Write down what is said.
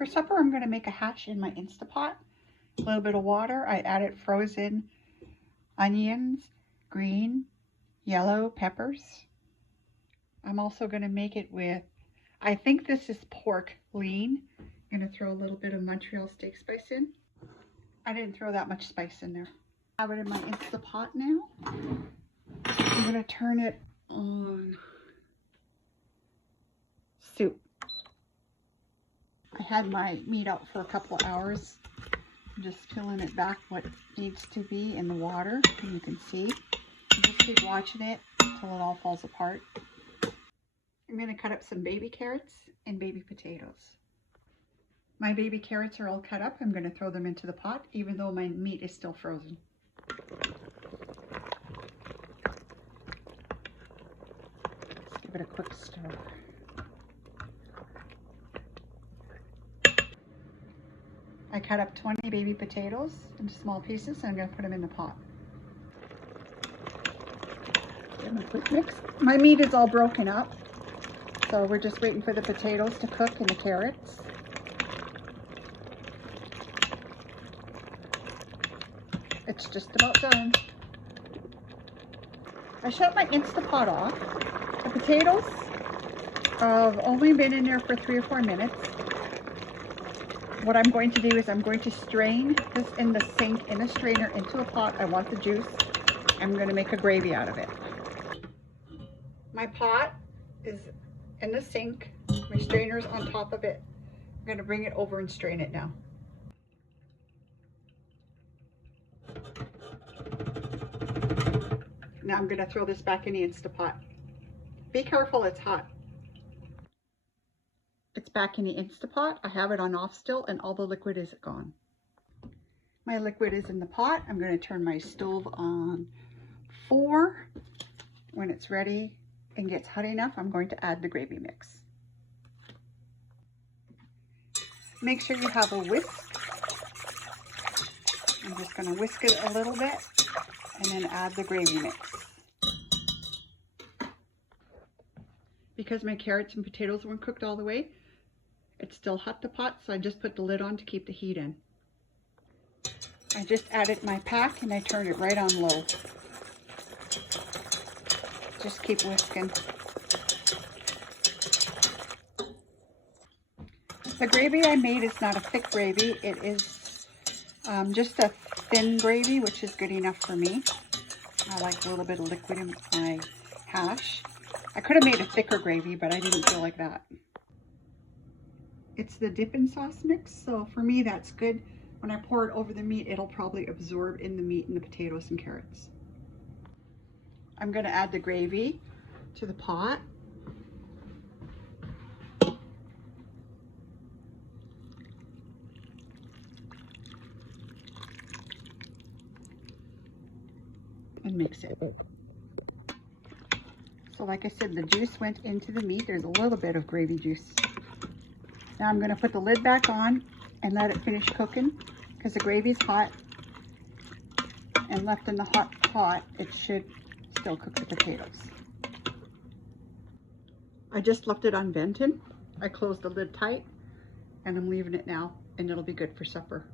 For supper, I'm going to make a hash in my Instapot. A little bit of water. I added frozen onions, green, yellow peppers. I'm also going to make it with, I think this is pork lean. I'm going to throw a little bit of Montreal steak spice in. I didn't throw that much spice in there. I have it in my Instapot now. I'm going to turn it on soup. I had my meat out for a couple of hours. I'm just peeling it back what it needs to be in the water, and you can see. You just keep watching it until it all falls apart. I'm going to cut up some baby carrots and baby potatoes. My baby carrots are all cut up. I'm going to throw them into the pot, even though my meat is still frozen. Let's give it a quick stir. I cut up 20 baby potatoes into small pieces, and I'm going to put them in the pot. Give them a quick mix. My meat is all broken up, so we're just waiting for the potatoes to cook and the carrots. It's just about done. I shut my Instapot off. The potatoes have only been in there for 3 or 4 minutes. What I'm going to do is I'm going to strain this in the sink in a strainer into a pot. I want the juice. I'm going to make a gravy out of it. My pot is in the sink. My strainer's on top of it. I'm going to bring it over and strain it now. Now I'm going to throw this back in the Instapot. Be careful, it's hot. It's back in the Instapot. I have it on off still, and all the liquid is gone. My liquid is in the pot. I'm going to turn my stove on 4. When it's ready and gets hot enough, I'm going to add the gravy mix. Make sure you have a whisk. I'm just going to whisk it a little bit and then add the gravy mix. Because my carrots and potatoes weren't cooked all the way, it's still hot, the pot, so I just put the lid on to keep the heat in. I just added my pack and I turned it right on low. Just keep whisking. The gravy I made is not a thick gravy. It is just a thin gravy, which is good enough for me. I like a little bit of liquid in my hash. I could have made a thicker gravy, but I didn't feel like that. It's the dipping sauce mix, so for me that's good. When I pour it over the meat, it'll probably absorb in the meat and the potatoes and carrots. I'm going to add the gravy to the pot. And mix it. So like I said, the juice went into the meat. There's a little bit of gravy juice. Now I'm going to put the lid back on and let it finish cooking, because the gravy's hot, and left in the hot pot, it should still cook the potatoes. I just left it on vented. I closed the lid tight, and I'm leaving it now, and it'll be good for supper.